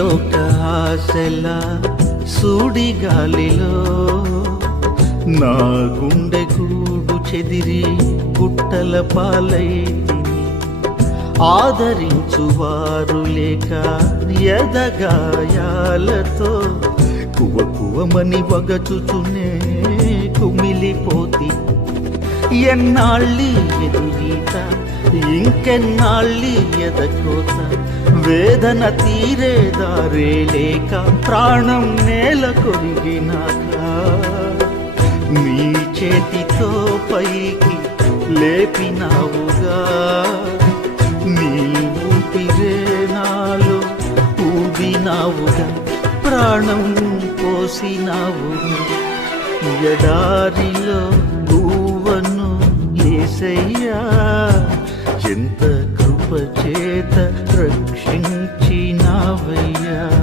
లోక ఆశల సూడి గాలిలో నా గుండె గూడు చెదిరి గుట్టల పాలైతిని ఆదరించువారు లేక ఎదగాయాలతో కువ కువమని వగచుచునే కుమిలిపోతి. ఎన్నాళ్ళి ఎదురీత ఇంకెన్నాళ్ళి ఎదకోత వేదన తీరేదారే లేక ప్రాణం నేల కొరిగినాక నీ చేతితో పైకి లేపినావుగా. నీ ఊపిరే నాలో ఊదినావుగా ప్రాణం పోసినావుగా. ఎడారిలో నువ్వను ఏసయ్యా ఎంత కృప చేత రక్షించినావయ్యా.